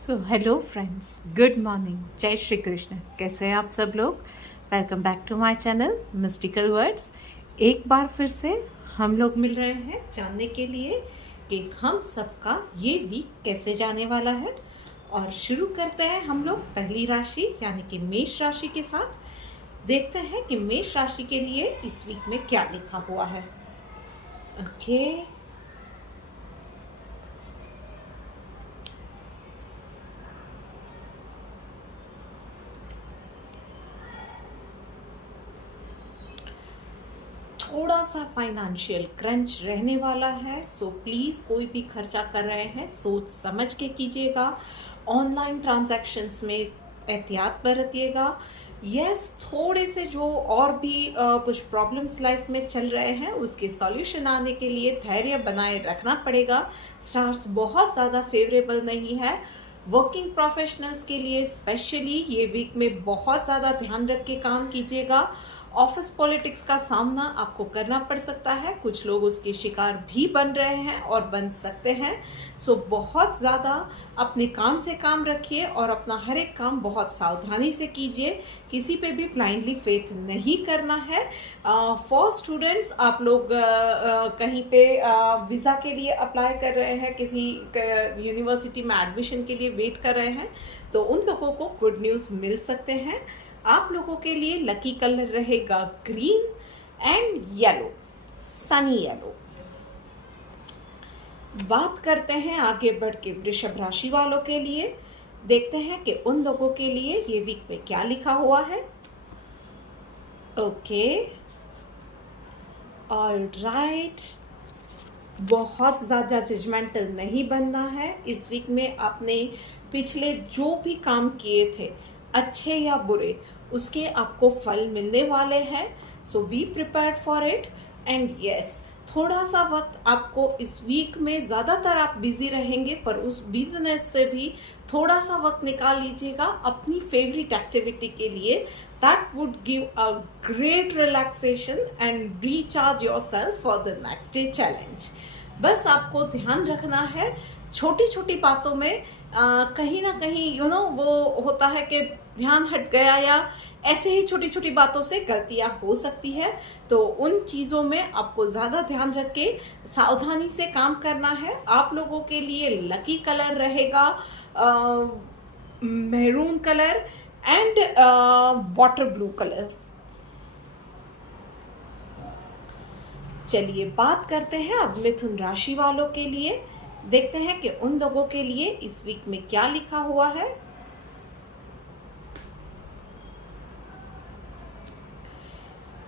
सो hello friends, good morning, जय श्री कृष्ण। कैसे हैं आप सब लोग? Welcome back to my channel Mystical Words. एक बार फिर से हम लोग मिल रहे हैं जानने के लिए कि हम सबका ये वीक कैसे जाने वाला है। और शुरू करते हैं हम लोग पहली राशि यानी कि मेष राशि के साथ। देखते हैं कि मेष राशि के लिए इस वीक में क्या लिखा हुआ है। ओके, थोड़ा सा फाइनेंशियल क्रंच रहने वाला है। सो प्लीज़ कोई भी खर्चा कर रहे हैं सोच समझ के कीजिएगा। ऑनलाइन ट्रांजैक्शंस में एहतियात बरतिएगा। यस, थोड़े से जो और भी कुछ प्रॉब्लम्स लाइफ में चल रहे हैं उसके सॉल्यूशन आने के लिए धैर्य बनाए रखना पड़ेगा। स्टार्स बहुत ज़्यादा फेवरेबल नहीं है। वर्किंग प्रोफेशनल्स के लिए स्पेशली ये वीक में बहुत ज़्यादा ध्यान रख के काम कीजिएगा। ऑफिस पॉलिटिक्स का सामना आपको करना पड़ सकता है, कुछ लोग उसके शिकार भी बन रहे हैं और बन सकते हैं। सो बहुत ज़्यादा अपने काम से काम रखिए और अपना हर एक काम बहुत सावधानी से कीजिए। किसी पे भी ब्लाइंडली फेथ नहीं करना है। फॉर स्टूडेंट्स, आप लोग कहीं पे वीज़ा के लिए अप्लाई कर रहे हैं, किसी यूनिवर्सिटी में एडमिशन के लिए वेट कर रहे हैं, तो उन लोगों को गुड न्यूज़ मिल सकते हैं। आप लोगों के लिए लकी कलर रहेगा green and yellow, Sunny yellow. बात करते हैं आगे बढ़ के वृषभ राशि वालों के लिए। देखते हैं कि उन लोगों के लिए ये वीक में क्या लिखा हुआ है। Okay, all right. बहुत ज़्यादा जजमेंटल नहीं बनना है। इस वीक में आपने पिछले जो भी काम किए थे, अच्छे या बुरे, उसके आपको फल मिलने वाले हैं। So be prepared for it. And yes, थोड़ा सा वक्त आपको इस वीक में, ज़्यादातर आप बिजी रहेंगे पर उस बिजनेस से भी थोड़ा सा वक्त निकाल लीजिएगा अपनी फेवरेट एक्टिविटी के लिए। That would give a great relaxation and recharge your self for the next day challenge. बस आपको ध्यान रखना है छोटी छोटी बातों में। कहीं ना कहीं वो होता है कि ध्यान हट गया या ऐसे ही छोटी छोटी बातों से गलतियां हो सकती है। तो उन चीज़ों में आपको ज़्यादा ध्यान रख के सावधानी से काम करना है। आप लोगों के लिए लकी कलर रहेगा maroon colour and water blue colour. चलिए बात करते हैं अब मिथुन राशि वालों के लिए। देखते हैं कि उन लोगों के लिए इस वीक में क्या लिखा हुआ है।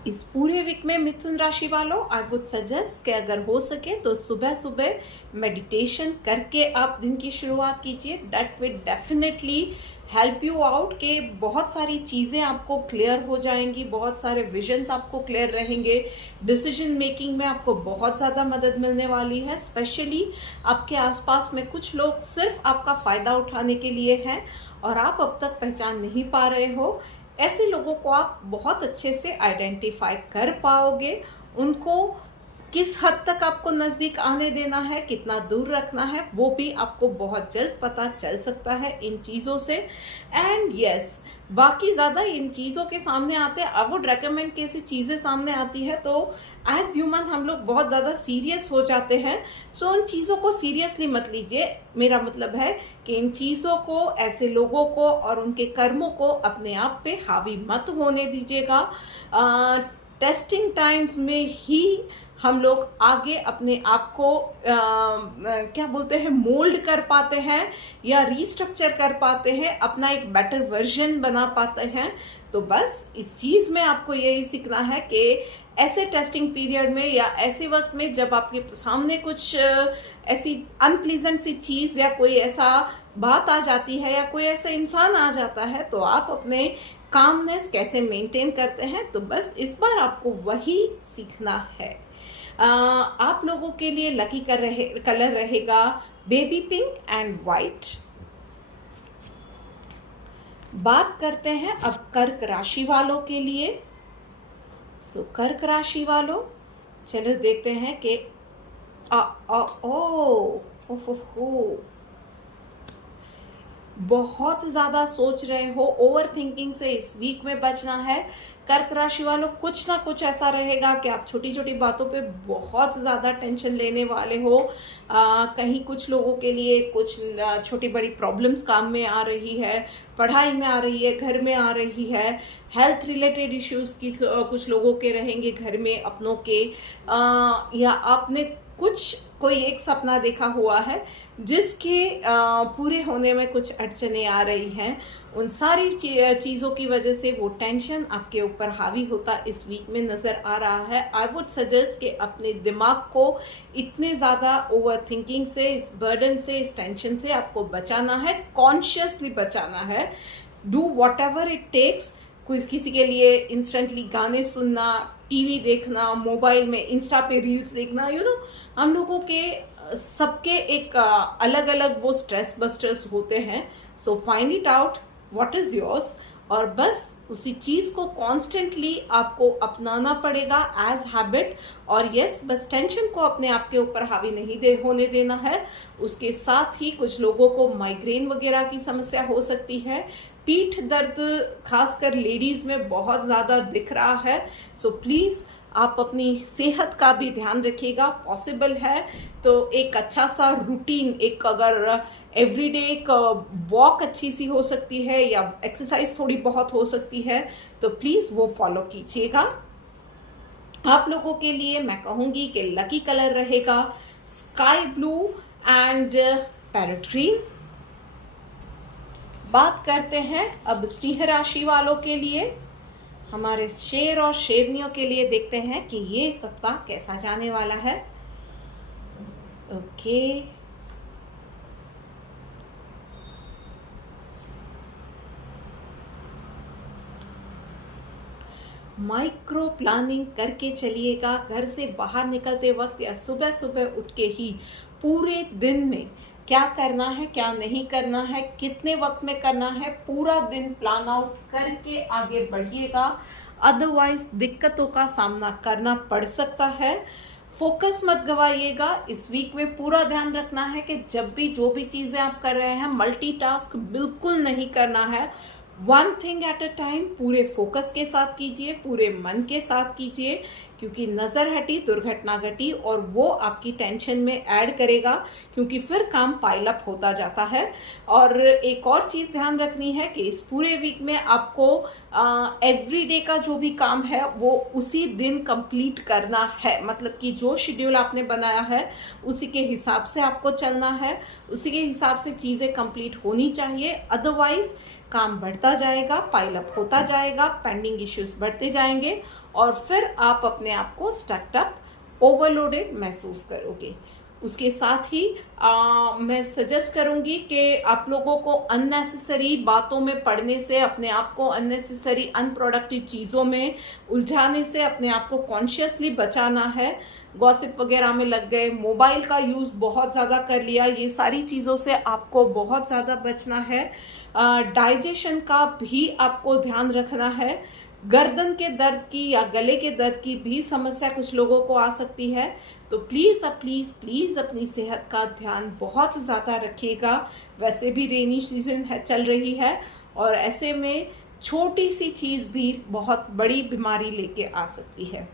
इस पूरे वीक में मिथुन राशि वालों, आई वुड सजेस्ट कि अगर हो सके तो सुबह सुबह मेडिटेशन करके आप दिन की शुरुआत कीजिए। That will definitely help you out कि बहुत सारी चीज़ें आपको क्लियर हो जाएंगी, बहुत सारे विजन्स आपको क्लियर रहेंगे। डिसीजन मेकिंग में आपको बहुत ज़्यादा मदद मिलने वाली है। स्पेशली आपके आसपास में कुछ लोग सिर्फ आपका फ़ायदा उठाने के लिए हैं और आप अब तक पहचान नहीं पा रहे हो। ऐसे लोगों को आप बहुत अच्छे से आइडेंटिफाई कर पाओगे। उनको किस हद तक आपको नज़दीक आने देना है, कितना दूर रखना है, वो भी आपको बहुत जल्द पता चल सकता है इन चीज़ों से। एंड यस, बाकी ज़्यादा इन चीज़ों के सामने आते हैं, आई वुड रेकमेंड कि ऐसी चीज़ें सामने आती है तो एज ह्यूमन हम लोग बहुत ज़्यादा सीरियस हो जाते हैं। सो उन चीज़ों को सीरियसली मत लीजिए। मेरा मतलब है कि इन चीज़ों को, ऐसे लोगों को और उनके कर्मों को अपने आप पे हावी मत होने दीजिएगा। टेस्टिंग टाइम्स में ही हम लोग आगे अपने आप को क्या बोलते हैं, मोल्ड कर पाते हैं या रीस्ट्रक्चर कर पाते हैं, अपना एक बेटर वर्जन बना पाते हैं। तो बस इस चीज़ में आपको यही सीखना है कि ऐसे टेस्टिंग पीरियड में या ऐसे वक्त में जब आपके सामने कुछ ऐसी अनप्लीजेंट सी चीज़ या कोई ऐसा बात आ जाती है या कोई ऐसा इंसान आ जाता है, तो आप अपने कामनेस कैसे मेंटेन करते हैं। तो बस इस बार आपको वही सीखना है। आप लोगों के लिए लकी कलर रहेगा बेबी पिंक एंड वाइट। बात करते हैं अब कर्क राशि वालों के लिए। सो कर्क राशि वालों, चलो देखते हैं कि ओ बहुत ज़्यादा सोच रहे हो, ओवर थिंकिंग से इस वीक में बचना है। कर्क राशि वालों, कुछ ना कुछ ऐसा रहेगा कि आप छोटी छोटी बातों पे बहुत ज़्यादा टेंशन लेने वाले हो। कहीं कुछ लोगों के लिए कुछ छोटी बड़ी प्रॉब्लम्स काम में आ रही है, पढ़ाई में आ रही है, घर में आ रही है। हेल्थ रिलेटेड इश्यूज की कुछ लोगों के रहेंगे घर में, अपनों के, या आपने कोई एक सपना देखा हुआ है जिसके पूरे होने में कुछ अड़चने आ रही हैं। उन सारी चीज़ों की वजह से वो टेंशन आपके ऊपर हावी होता इस वीक में नज़र आ रहा है। आई वुड सजेस्ट कि अपने दिमाग को इतने ज़्यादा ओवर थिंकिंग से, इस बर्डन से, इस टेंशन से आपको बचाना है, कॉन्शियसली बचाना है। Do whatever it takes. किसी के लिए इंस्टेंटली गाने सुनना, टीवी देखना, मोबाइल में इंस्टा पे रील्स देखना, हम लोगों के सबके एक अलग अलग वो स्ट्रेस बस्टर्स होते हैं। So find it out what is yours, और बस उसी चीज को कॉन्स्टेंटली आपको अपनाना पड़ेगा एज हैबिट। और यस, बस टेंशन को अपने आप के ऊपर हावी नहीं होने देना है। उसके साथ ही कुछ लोगों को माइग्रेन वगैरह की समस्या हो सकती है। पीठ दर्द खासकर लेडीज में बहुत ज्यादा दिख रहा है। सो प्लीज आप अपनी सेहत का भी ध्यान रखिएगा। पॉसिबल है तो एक अच्छा सा रूटीन, एक अगर एवरीडे एक वॉक अच्छी सी हो सकती है या एक्सरसाइज थोड़ी बहुत हो सकती है, तो प्लीज वो फॉलो कीजिएगा। आप लोगों के लिए मैं कहूंगी कि लकी कलर रहेगा sky blue and parrot green. बात करते हैं अब सिंह राशि वालों के लिए। हमारे शेर और शेरनियों के लिए देखते हैं कि ये सप्ताह कैसा जाने वाला है। ओके, माइक्रो प्लानिंग करके चलिएगा। घर से बाहर निकलते वक्त या सुबह सुबह उठ के ही पूरे दिन में क्या करना है, क्या नहीं करना है, कितने वक्त में करना है, पूरा दिन प्लान आउट करके आगे बढ़िएगा। अदरवाइज दिक्कतों का सामना करना पड़ सकता है। फोकस मत गवाइएगा। इस वीक में पूरा ध्यान रखना है कि जब भी जो भी चीजें आप कर रहे हैं, मल्टीटास्क बिल्कुल नहीं करना है। One thing at a time, पूरे फोकस के साथ कीजिए, पूरे मन के साथ कीजिए, क्योंकि नजर हटी दुर्घटना घटी, और वो आपकी टेंशन में ऐड करेगा, क्योंकि फिर काम पाइल अप होता जाता है। और एक और चीज ध्यान रखनी है कि इस पूरे वीक में आपको एवरीडे का जो भी काम है वो उसी दिन कंप्लीट करना है। मतलब कि जो शेड्यूल आपने बनाया है उसी के हिसाब से आपको चलना है, उसी के हिसाब से चीजें कंप्लीट होनी चाहिए। अदरवाइज काम बढ़ता जाएगा, पाइल अप होता जाएगा, पेंडिंग इश्यूज बढ़ते जाएंगे, और फिर आप अपने आप को स्टक्ड अप, ओवरलोडेड महसूस करोगे। उसके साथ ही मैं सजेस्ट करूंगी कि आप लोगों को अननेसेसरी बातों में पढ़ने से, अपने आप को अननेसेसरी अनप्रोडक्टिव चीज़ों में उलझाने से अपने आप को कॉन्शियसली बचाना है। गॉसिप वगैरह में लग गए, मोबाइल का यूज़ बहुत ज़्यादा कर लिया, ये सारी चीज़ों से आपको बहुत ज़्यादा बचना है। डाइजेशन का भी आपको ध्यान रखना है। गर्दन के दर्द की या गले के दर्द की भी समस्या कुछ लोगों को आ सकती है। तो प्लीज़ प्लीज़ प्लीज़ अपनी सेहत का ध्यान बहुत ज़्यादा रखिएगा। वैसे भी रेनी सीजन है, चल रही है, और ऐसे में छोटी सी चीज़ भी बहुत बड़ी बीमारी लेके आ सकती है।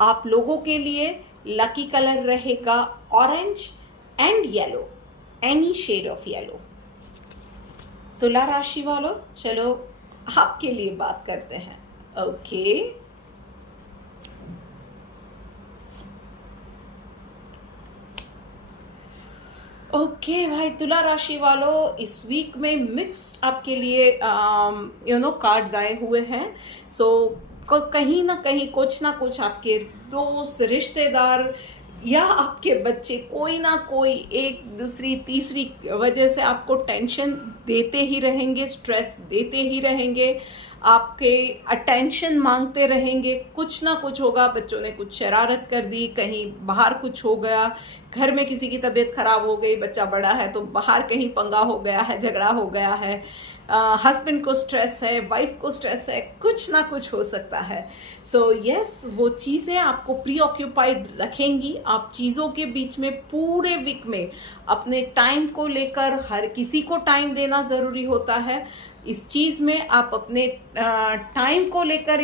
आप लोगों के लिए लकी कलर रहेगा orange and yellow, any shade of yellow. तुला राशि वालों, चलो आपके लिए बात करते हैं। ओके भाई, तुला राशि वालों, इस वीक में मिक्स्ड आपके लिए कार्ड्स आए हुए हैं। सो कहीं ना कहीं कुछ ना कुछ आपके दोस्त, रिश्तेदार या आपके बच्चे कोई ना कोई एक दूसरी तीसरी वजह से आपको टेंशन देते ही रहेंगे, स्ट्रेस देते ही रहेंगे। आपके अटेंशन मांगते रहेंगे, कुछ ना कुछ होगा, बच्चों ने कुछ शरारत कर दी, कहीं बाहर कुछ हो गया, घर में किसी की तबीयत खराब हो गई, बच्चा बड़ा है तो बाहर कहीं पंगा हो गया है, झगड़ा हो गया है, हस्बैंड को स्ट्रेस है, वाइफ को स्ट्रेस है, कुछ ना कुछ हो सकता है। सो यस, वो चीज़ें आपको प्री ऑक्यूपाइड रखेंगी। आप चीज़ों के बीच में पूरे वीक में अपने टाइम को लेकर, हर किसी को टाइम देना ज़रूरी होता है। इस चीज़ में आप अपने टाइम को लेकर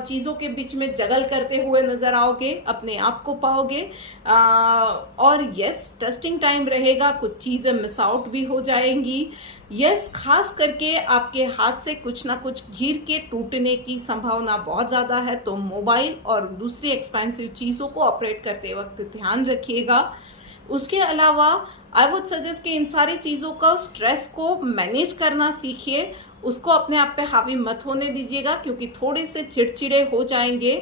चीज़ों के बीच में जगल करते हुए नज़र आओगे, अपने आप को पाओगे। और यस, टेस्टिंग टाइम रहेगा, कुछ चीज़ें मिस आउट भी हो जाएंगी। यस, खास करके आपके हाथ से कुछ ना कुछ गिर के टूटने की संभावना बहुत ज़्यादा है, तो मोबाइल और दूसरी एक्सपेंसिव चीज़ों को ऑपरेट करते वक्त ध्यान रखिएगा। उसके अलावा आई वुड सजेस्ट कि इन सारी चीज़ों का स्ट्रेस को मैनेज करना सीखिए, उसको अपने आप पे हावी मत होने दीजिएगा, क्योंकि थोड़े से चिड़चिड़े हो जाएंगे।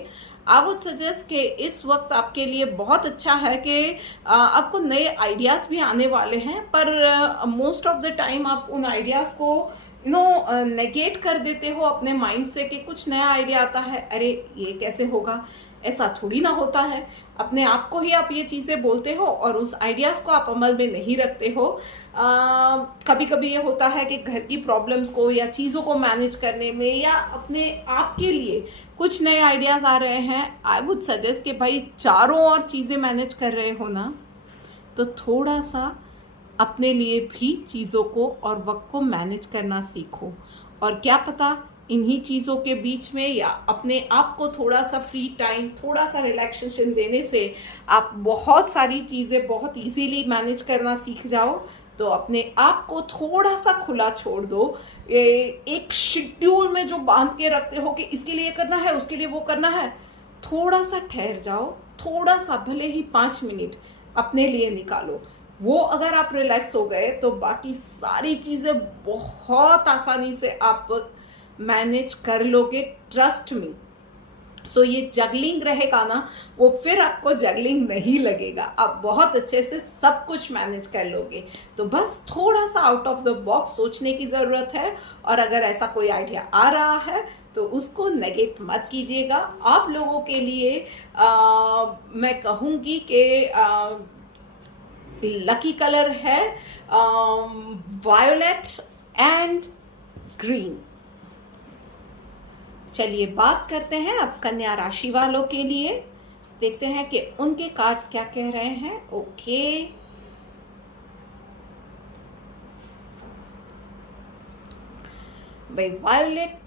आई वुड सजेस्ट कि इस वक्त आपके लिए बहुत अच्छा है कि आपको नए आइडियाज़ भी आने वाले हैं, पर मोस्ट ऑफ द टाइम आप उन आइडियाज़ को नेगेट कर देते हो अपने माइंड से कि कुछ नया आइडिया आता है, अरे ये कैसे होगा, ऐसा थोड़ी ना होता है। अपने आप को ही आप ये चीज़ें बोलते हो और उस आइडियाज़ को आप अमल में नहीं रखते हो। कभी कभी ये होता है कि घर की प्रॉब्लम्स को या चीज़ों को मैनेज करने में या अपने आप के लिए कुछ नए आइडियाज़ आ रहे हैं। आई वुड सजेस्ट कि भाई चारों ओर चीज़ें मैनेज कर रहे हो ना, तो थोड़ा सा अपने लिए भी चीज़ों को और वक्त को मैनेज करना सीखो। और क्या पता इन्हीं चीज़ों के बीच में या अपने आप को थोड़ा सा फ्री टाइम, थोड़ा सा रिलैक्सेशन देने से आप बहुत सारी चीज़ें बहुत इजीली मैनेज करना सीख जाओ। तो अपने आप को थोड़ा सा खुला छोड़ दो। एक शेड्यूल में जो बांध के रखते हो कि इसके लिए करना है, उसके लिए वो करना है, थोड़ा सा ठहर जाओ, थोड़ा सा भले ही 5 मिनट अपने लिए निकालो। वो अगर आप रिलैक्स हो गए तो बाकी सारी चीज़ें बहुत आसानी से आप मैनेज कर लोगे, ट्रस्ट मी। सो ये जगलिंग रहेगा ना, वो फिर आपको जगलिंग नहीं लगेगा, आप बहुत अच्छे से सब कुछ मैनेज कर लोगे। तो बस थोड़ा सा आउट ऑफ द बॉक्स सोचने की ज़रूरत है, और अगर ऐसा कोई आइडिया आ रहा है तो उसको नेगेट मत कीजिएगा। आप लोगों के लिए मैं कहूँगी कि लकी कलर है वायोलेट एंड ग्रीन। चलिए बात करते हैं अब कन्या राशि वालों के लिए, देखते हैं कि उनके कार्ड्स क्या कह रहे हैं। ओके, भाई वायोलेट,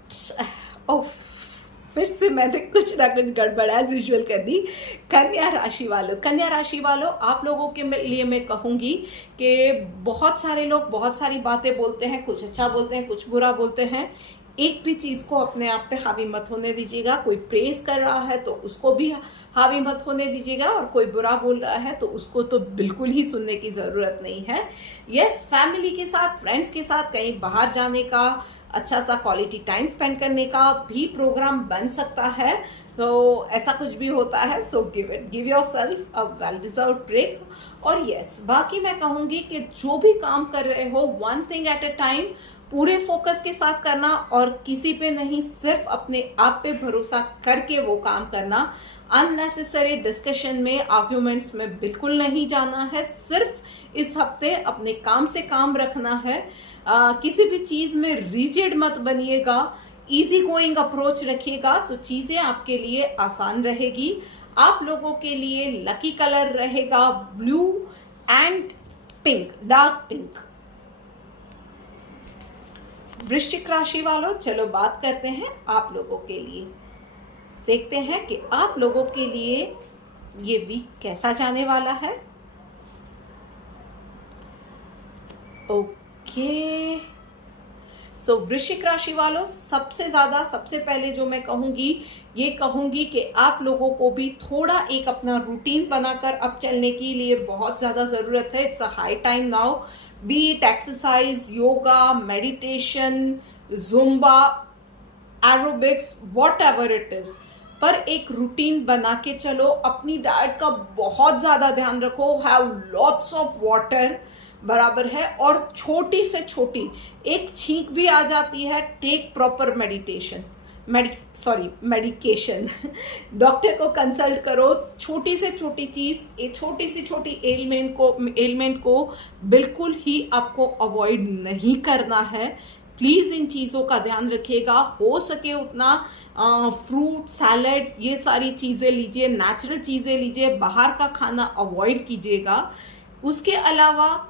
ओह फिर से मैंने कुछ ना कुछ गड़बड़ एज यूजुअल कर दी। कन्या राशि वालों, आप लोगों के लिए मैं कहूँगी कि बहुत सारे लोग बहुत सारी बातें बोलते हैं, कुछ अच्छा बोलते हैं, कुछ बुरा बोलते हैं। एक भी चीज़ को अपने आप पे हावी मत होने दीजिएगा। कोई प्रेज कर रहा है तो उसको भी हावी मत होने दीजिएगा, और कोई बुरा बोल रहा है तो उसको तो बिल्कुल ही सुनने की ज़रूरत नहीं है। यस, फैमिली के साथ, फ्रेंड्स के साथ कहीं बाहर जाने का, अच्छा सा क्वालिटी टाइम स्पेंड करने का भी प्रोग्राम बन सकता है। तो ऐसा कुछ भी होता है, so give yourself a well deserved break. और यस, बाकी मैं कहूँगी कि जो भी काम कर रहे हो, one thing at a time, पूरे फोकस के साथ करना, और किसी पे नहीं, सिर्फ अपने आप पे भरोसा करके वो काम करना। अननेसेसरी डिस्कशन में, आर्ग्यूमेंट्स में बिल्कुल नहीं जाना है। सिर्फ इस हफ्ते अपने काम से काम रखना है। किसी भी चीज में रिजिड मत बनिएगा, इजी गोइंग अप्रोच रखिएगा, तो चीजें आपके लिए आसान रहेगी। आप लोगों के लिए लकी कलर रहेगा blue and pink, dark pink. वृश्चिक राशि वालों, चलो बात करते हैं आप लोगों के लिए। देखते हैं कि आप लोगों के लिए ये वीक कैसा जाने वाला है। ओके, सो वृश्चिक राशि वालों, सबसे पहले जो मैं कहूंगी, ये कहूंगी कि आप लोगों को भी थोड़ा एक अपना रूटीन बनाकर अब चलने के लिए बहुत ज्यादा जरूरत है। It's a high time now, B it exercise, yoga, meditation, Zumba, aerobics, what ever it is, पर एक रूटीन बना के चलो। अपनी डाइट का बहुत ज्यादा ध्यान रखो, हैव लॉट्स ऑफ वाटर, बराबर है। और छोटी से छोटी एक छींक भी आ जाती है, टेक प्रॉपर मेडिकेशन डॉक्टर को कंसल्ट करो। छोटी से छोटी चीज, छोटी से छोटी एलिमेंट को बिल्कुल ही आपको अवॉइड नहीं करना है। प्लीज इन चीजों का ध्यान रखिएगा। हो सके उतना फ्रूट सैलेड ये सारी चीजें लीजिए, नेचुरल चीजें लीजिए, बाहर का खाना अवॉइड कीजिएगा। उसके अलावा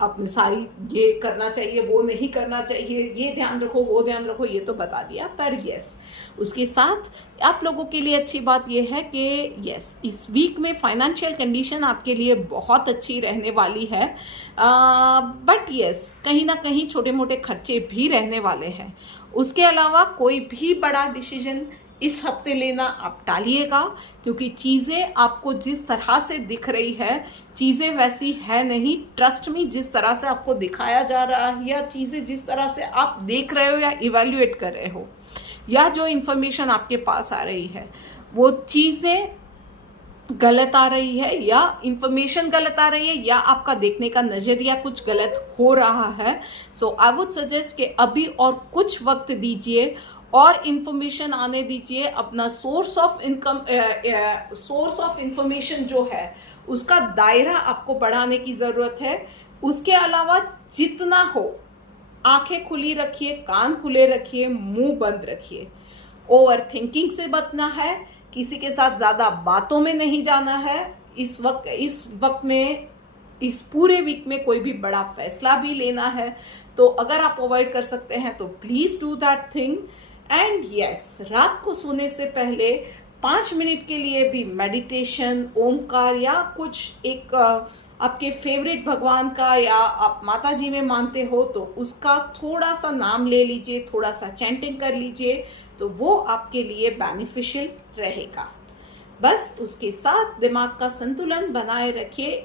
अपने सारी ये करना चाहिए, वो नहीं करना चाहिए, ये ध्यान रखो, वो ध्यान रखो, ये तो बता दिया। पर यस, उसके साथ आप लोगों के लिए अच्छी बात ये है कि यस, इस वीक में फाइनेंशियल कंडीशन आपके लिए बहुत अच्छी रहने वाली है। बट यस, कहीं ना कहीं छोटे मोटे खर्चे भी रहने वाले हैं। उसके अलावा कोई भी बड़ा डिसीजन इस हफ्ते लेना आप टालिएगा, क्योंकि चीज़ें आपको जिस तरह से दिख रही है चीज़ें वैसी है नहीं। ट्रस्ट में, जिस तरह से आपको दिखाया जा रहा है या चीज़ें जिस तरह से आप देख रहे हो या इवेल्युएट कर रहे हो या जो इन्फॉर्मेशन आपके पास आ रही है वो चीज़ें गलत आ रही है या इंफॉर्मेशन गलत आ रही है या आपका देखने का नजरिया कुछ गलत हो रहा है। सो आई वुड सजेस्ट कि अभी और कुछ वक्त दीजिए और इंफॉर्मेशन आने दीजिए। अपना सोर्स ऑफ इंफॉर्मेशन जो है उसका दायरा आपको बढ़ाने की जरूरत है। उसके अलावा जितना हो आंखें खुली रखिए, कान खुले रखिए, मुंह बंद रखिए। ओवर थिंकिंग से बचना है, किसी के साथ ज्यादा बातों में नहीं जाना है। इस वक्त में इस पूरे वीक में कोई भी बड़ा फैसला भी लेना है तो अगर आप अवॉइड कर सकते हैं तो please do that thing. And yes, रात को सोने से पहले 5 मिनट के लिए भी मेडिटेशन, ओमकार या कुछ एक आपके फेवरेट भगवान का या आप माता जी में मानते हो तो उसका थोड़ा सा नाम ले लीजिए, थोड़ा सा चैंटिंग कर लीजिए, तो वो आपके लिए बेनिफिशियल रहेगा। बस उसके साथ दिमाग का संतुलन बनाए रखिए।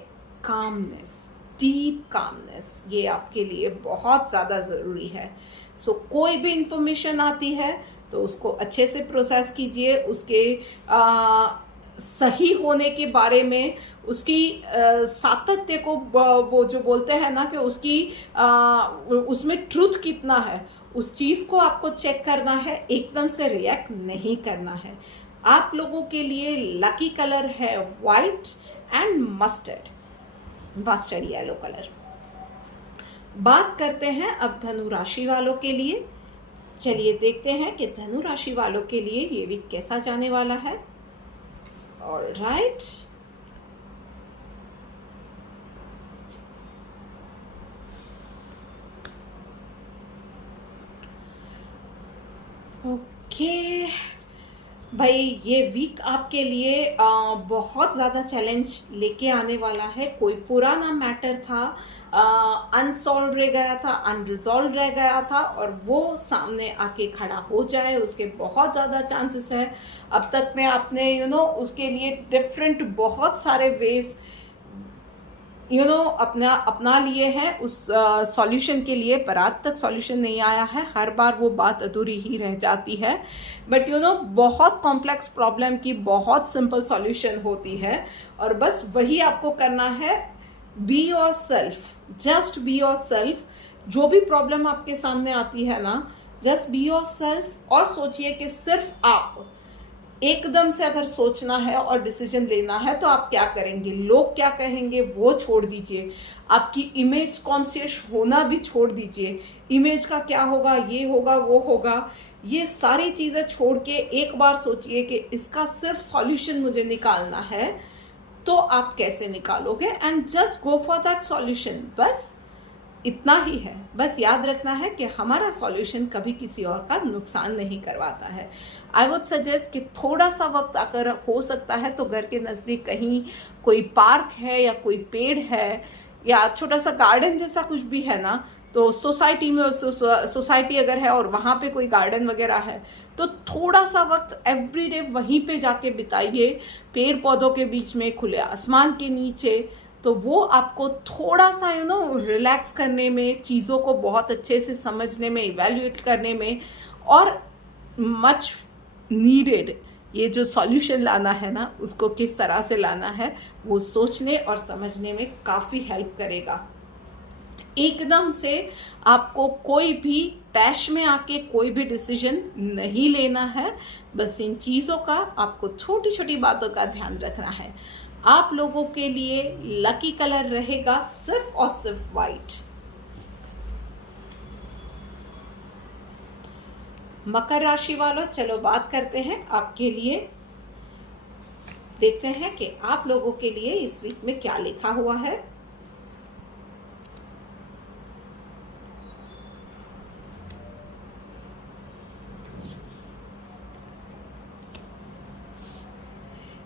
कामनेस, डीप कामनेस, ये आपके लिए बहुत ज़्यादा ज़रूरी है। सो कोई भी इंफॉर्मेशन आती है तो उसको अच्छे से प्रोसेस कीजिए, उसके सही होने के बारे में, उसकी सातत्य को वो जो बोलते हैं ना कि उसकी उसमें ट्रुथ कितना है, उस चीज़ को आपको चेक करना है, एकदम से रिएक्ट नहीं करना है। आप लोगों के लिए लकी कलर है white and mustard yellow colour. बात करते हैं अब धनु राशि वालों के लिए। चलिए देखते हैं कि धनु राशि वालों के लिए ये वीक कैसा जाने वाला है। ऑलराइट, ओके भाई, ये वीक आपके लिए बहुत ज़्यादा चैलेंज लेके आने वाला है। कोई पुराना मैटर था, अनसॉल्व रह गया था, अनरिजॉल्व रह गया था और वो सामने आके खड़ा हो जाए, उसके बहुत ज़्यादा चांसेस है। अब तक में आपने उसके लिए डिफरेंट बहुत सारे वेज अपना लिए हैं उस सॉल्यूशन के लिए, पर आज तक सॉल्यूशन नहीं आया है। हर बार वो बात अधूरी ही रह जाती है। बट बहुत कॉम्प्लेक्स प्रॉब्लम की बहुत सिंपल सॉल्यूशन होती है और बस वही आपको करना है। Be your self, just be your self. जो भी प्रॉब्लम आपके सामने आती है ना, जस्ट बी योर सेल्फ और सोचिए कि सिर्फ आप एकदम से अगर सोचना है और डिसीजन लेना है तो आप क्या करेंगे, लोग क्या कहेंगे वो छोड़ दीजिए, आपकी इमेज कॉन्शियस होना भी छोड़ दीजिए। इमेज का क्या होगा, ये होगा, वो होगा, ये सारी चीज़ें छोड़ के एक बार सोचिए कि इसका सिर्फ सॉल्यूशन मुझे निकालना है, तो आप कैसे निकालोगे। And just go for that solution. बस इतना ही है। बस याद रखना है कि हमारा सॉल्यूशन कभी किसी और का नुकसान नहीं करवाता है। आई वुड सजेस्ट कि थोड़ा सा वक्त अगर हो सकता है तो घर के नज़दीक कहीं कोई पार्क है या कोई पेड़ है या छोटा सा गार्डन जैसा कुछ भी है ना, तो सोसाइटी अगर है और वहाँ पे कोई गार्डन वगैरह है तो थोड़ा सा वक्त एवरीडे वहीं पे जाके बिताइए, पेड़ पौधों के बीच में, खुले आसमान के नीचे। तो वो आपको थोड़ा सा रिलैक्स करने में, चीज़ों को बहुत अच्छे से समझने में, इवैल्यूएट करने में और मच नीडेड ये जो सॉल्यूशन लाना है ना, उसको किस तरह से लाना है वो सोचने और समझने में काफ़ी हेल्प करेगा। एकदम से आपको कोई भी टैश में आके कोई भी डिसीजन नहीं लेना है। बस इन चीज़ों का आपको छोटी छोटी बातों का ध्यान रखना है। आप लोगों के लिए लकी कलर रहेगा सिर्फ और सिर्फ वाइट। मकर राशि वालों, चलो बात करते हैं आपके लिए। देखते हैं कि आप लोगों के लिए इस वीक में क्या लिखा हुआ है।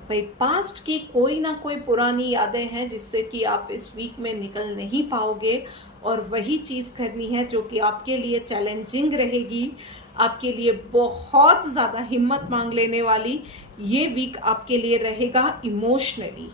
भाई, पास्ट की कोई ना कोई पुरानी यादें हैं जिससे कि आप इस वीक में निकल नहीं पाओगे, और वही चीज़ करनी है जो कि आपके लिए चैलेंजिंग रहेगी, आपके लिए बहुत ज़्यादा हिम्मत मांग लेने वाली। ये वीक आपके लिए रहेगा इमोशनली।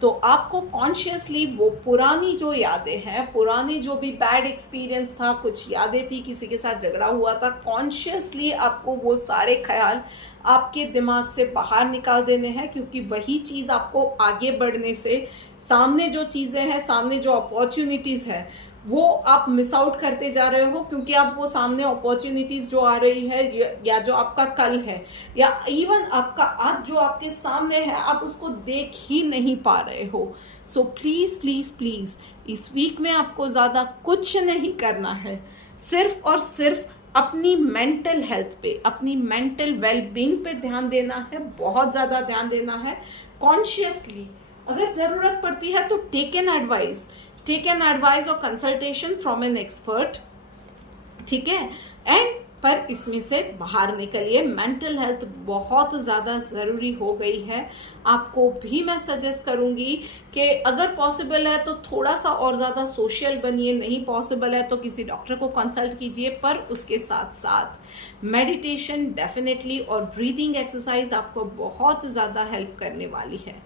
तो आपको कॉन्शियसली वो पुरानी जो यादें हैं, पुरानी जो भी बैड एक्सपीरियंस था, कुछ यादें थी, किसी के साथ झगड़ा हुआ था, कॉन्शियसली आपको वो सारे ख्याल आपके दिमाग से बाहर निकाल देने हैं, क्योंकि वही चीज़ आपको आगे बढ़ने से, सामने जो चीज़ें हैं, सामने जो अपॉर्चुनिटीज़ है, वो आप मिस आउट करते जा रहे हो, क्योंकि आप वो सामने अपॉर्चुनिटीज़ जो आ रही है, या जो आपका कल है, या इवन आपका आज जो आपके सामने है, आप उसको देख ही नहीं पा रहे हो। सो प्लीज़ प्लीज़ प्लीज़, इस वीक में आपको ज़्यादा कुछ नहीं करना है, सिर्फ और सिर्फ अपनी मेंटल हेल्थ पे, अपनी मेंटल वेलबींग पे ध्यान देना है, बहुत ज़्यादा ध्यान देना है कॉन्शियसली। अगर ज़रूरत पड़ती है तो टेक एन एडवाइस और कंसल्टेशन फ्रॉम एन एक्सपर्ट, ठीक है। एंड पर इसमें से बाहर निकलिए। मेंटल हेल्थ बहुत ज़्यादा ज़रूरी हो गई है। आपको भी मैं सजेस्ट करूँगी कि अगर पॉसिबल है तो थोड़ा सा और ज़्यादा सोशल बनिए, नहीं पॉसिबल है तो किसी डॉक्टर को कंसल्ट कीजिए, पर उसके साथ साथ मेडिटेशन डेफिनेटली और ब्रीदिंग एक्सरसाइज आपको बहुत ज़्यादा हेल्प करने वाली है।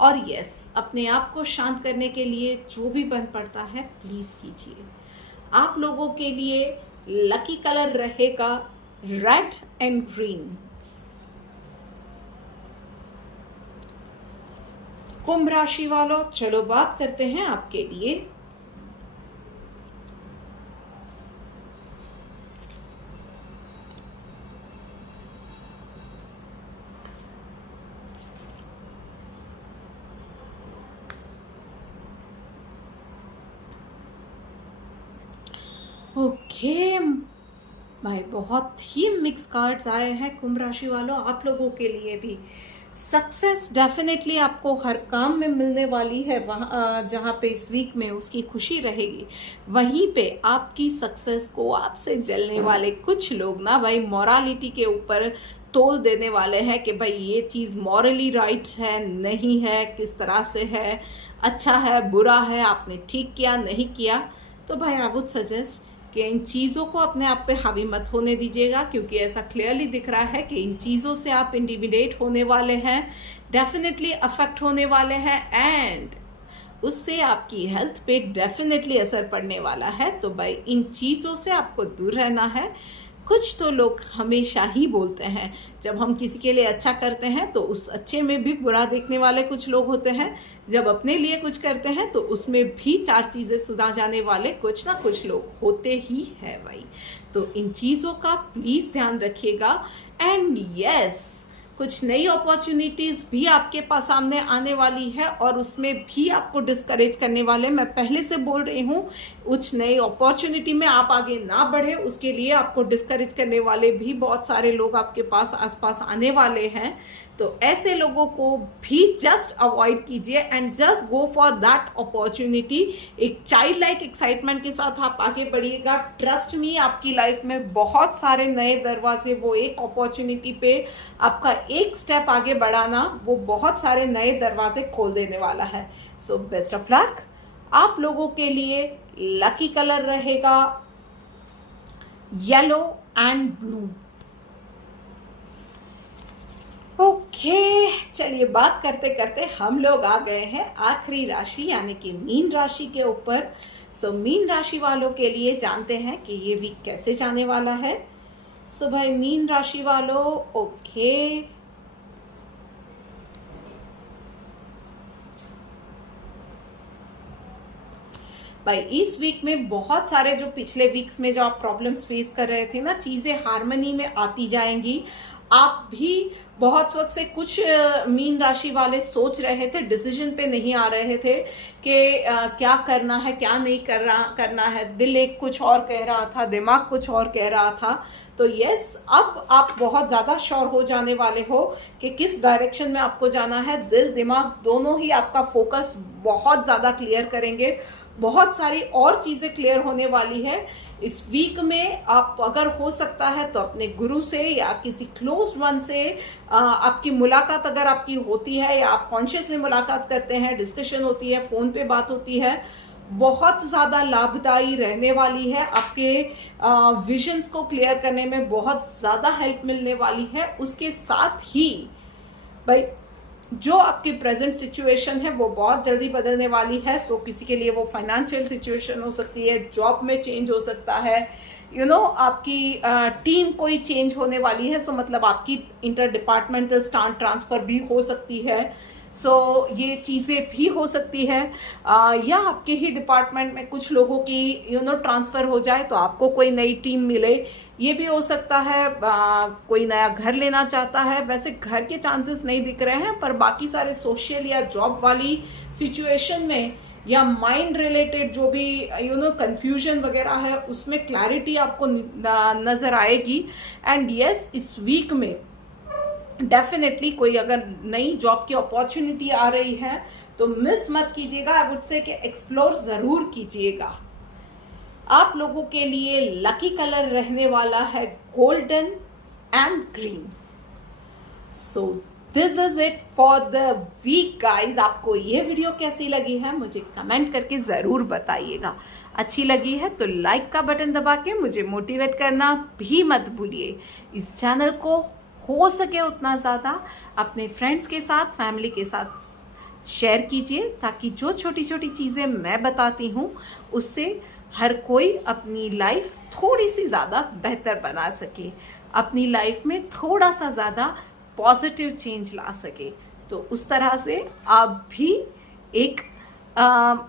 और यस, अपने आप को शांत करने के लिए जो भी बन पड़ता है प्लीज़ कीजिए। आप लोगों के लिए लकी कलर रहेगा रेड एंड ग्रीन। कुंभ राशि वालों, चलो बात करते हैं आपके लिए। ओके भाई, बहुत ही मिक्स कार्ड्स आए हैं कुंभ राशि वालों। आप लोगों के लिए भी सक्सेस डेफिनेटली आपको हर काम में मिलने वाली है। वहाँ जहाँ पे इस वीक में उसकी खुशी रहेगी, वहीं पे आपकी सक्सेस को आपसे जलने वाले कुछ लोग ना भाई मॉरालिटी के ऊपर तोल देने वाले हैं कि भाई ये चीज़ मॉरली राइट है, नहीं है, किस तरह से है, अच्छा है, बुरा है, आपने ठीक किया, नहीं किया। तो भाई आई वुड सजेस्ट कि इन चीज़ों को अपने आप पे हावी मत होने दीजिएगा, क्योंकि ऐसा क्लियरली दिख रहा है कि इन चीज़ों से आप इंटिमिडेट होने वाले हैं, डेफिनेटली अफेक्ट होने वाले हैं, एंड उससे आपकी हेल्थ पे डेफिनेटली असर पड़ने वाला है। तो भाई इन चीज़ों से आपको दूर रहना है। कुछ तो लोग हमेशा ही बोलते हैं, जब हम किसी के लिए अच्छा करते हैं तो उस अच्छे में भी बुरा देखने वाले कुछ लोग होते हैं, जब अपने लिए कुछ करते हैं तो उसमें भी चार चीज़ें सुना जाने वाले कुछ ना कुछ लोग होते ही हैं भाई। तो इन चीज़ों का प्लीज़ ध्यान रखिएगा। एंड यस, कुछ नई अपॉर्चुनिटीज़ भी आपके पास सामने आने वाली है, और उसमें भी आपको डिस्करेज करने वाले, मैं पहले से बोल रही हूँ, कुछ नई अपॉर्चुनिटी में आप आगे ना बढ़े उसके लिए आपको डिस्करेज करने वाले भी बहुत सारे लोग आपके पास आसपास आने वाले हैं। तो ऐसे लोगों को भी जस्ट अवॉइड कीजिए and just go for that opportunity. एक चाइल्ड लाइक एक्साइटमेंट के साथ आप आगे बढ़िएगा। ट्रस्ट मी, आपकी लाइफ में बहुत सारे नए दरवाजे, वो एक अपॉर्चुनिटी पे आपका एक स्टेप आगे बढ़ाना, वो बहुत सारे नए दरवाजे खोल देने वाला है। So best of luck. आप लोगों के लिए लकी कलर रहेगा येलो एंड ब्लू। ओके, चलिए बात करते करते हम लोग आ गए हैं आखिरी राशि यानी कि मीन राशि के ऊपर। सो मीन राशि वालों के लिए जानते हैं कि ये वीक कैसे जाने वाला है। सो भाई मीन राशि वालों, ओके, भाई इस वीक में बहुत सारे जो पिछले वीक्स में जो आप प्रॉब्लम्स फेस कर रहे थे ना, चीजें हार्मनी में आती जाएंगी। आप भी बहुत वक्त से कुछ मीन राशि वाले सोच रहे थे, डिसीजन पे नहीं आ रहे थे कि क्या करना है क्या नहीं करना है। दिल एक कुछ और कह रहा था, दिमाग कुछ और कह रहा था। तो यस, अब आप बहुत ज़्यादा श्योर हो जाने वाले हो कि किस डायरेक्शन में आपको जाना है। दिल दिमाग दोनों ही आपका फोकस बहुत ज़्यादा क्लियर करेंगे। बहुत सारी और चीज़ें क्लियर होने वाली है इस वीक में। आप अगर हो सकता है तो अपने गुरु से या किसी क्लोज वन से आपकी मुलाकात अगर आपकी होती है, या आप कॉन्शियसली मुलाकात करते हैं, डिस्कशन होती है, फ़ोन पे बात होती है, बहुत ज़्यादा लाभदायी रहने वाली है। आपके विजन्स को क्लियर करने में बहुत ज़्यादा हेल्प मिलने वाली है। उसके साथ ही भाई जो आपकी प्रेजेंट सिचुएशन है वो बहुत जल्दी बदलने वाली है। सो किसी के लिए वो फाइनेंशियल सिचुएशन हो सकती है, जॉब में चेंज हो सकता है, आपकी टीम कोई चेंज होने वाली है। सो मतलब आपकी इंटर डिपार्टमेंटल ट्रांसफर भी हो सकती है। सो ये चीज़ें भी हो सकती है। या आपके ही डिपार्टमेंट में कुछ लोगों की ट्रांसफ़र हो जाए तो आपको कोई नई टीम मिले, ये भी हो सकता है। कोई नया घर लेना चाहता है, वैसे घर के चांसेस नहीं दिख रहे हैं, पर बाकी सारे सोशल या जॉब वाली सिचुएशन में या माइंड रिलेटेड जो भी कंफ्यूजन वगैरह है उसमें क्लैरिटी आपको नज़र आएगी। एंड यस, इस वीक में डेफिनेटली कोई अगर नई जॉब की अपॉर्चुनिटी आ रही है तो मिस मत कीजिएगा। आई वुड से कि एक्सप्लोर ज़रूर कीजिएगा। आप लोगों के लिए लकी कलर रहने वाला है golden and green. So this is it for the week guys. आपको ये वीडियो कैसी लगी है मुझे कमेंट करके ज़रूर बताइएगा। अच्छी लगी है तो लाइक का बटन दबा के मुझे मोटिवेट करना भी मत भूलिए। इस चैनल को हो सके उतना ज़्यादा अपने फ्रेंड्स के साथ, फैमिली के साथ शेयर कीजिए, ताकि जो छोटी छोटी चीज़ें मैं बताती हूँ उससे हर कोई अपनी लाइफ थोड़ी सी ज़्यादा बेहतर बना सके, अपनी लाइफ में थोड़ा सा ज़्यादा पॉजिटिव चेंज ला सके। तो उस तरह से आप भी एक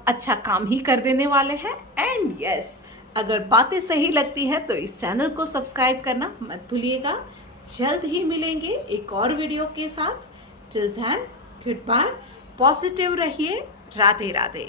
अच्छा काम ही कर देने वाले हैं। एंड यस, अगर बातें सही लगती है तो इस चैनल को सब्सक्राइब करना मत भूलिएगा। जल्द ही मिलेंगे एक और वीडियो के साथ। Till then, goodbye, positive रहिए, राधे राधे।